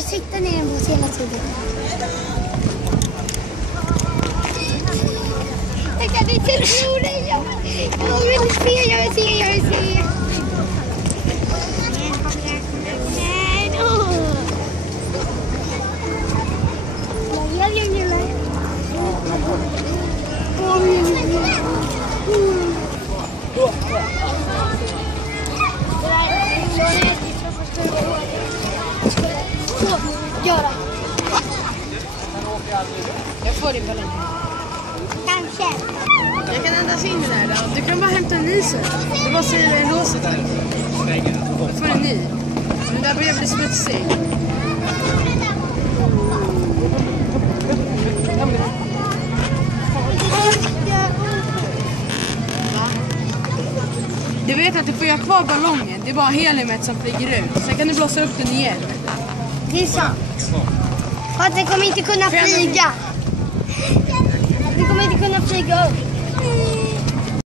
ska sitta ner en båt hela tiden. Jag kan inte tro det. Jag vill se. Göra. Jag får din ballong. Kanske. Jag kan andas in i det här. Du kan bara hämta en ny sen. Du bara säger en låset här. Du får en ny. Den där börjar bli smutsig. Du vet att du får göra kvar ballongen. Det är bara heliumet som flyger ut. Sen kan du blåsa upp den igen. Det är sant. Fast det kommer inte kunna flyga. Det kommer inte kunna flyga upp.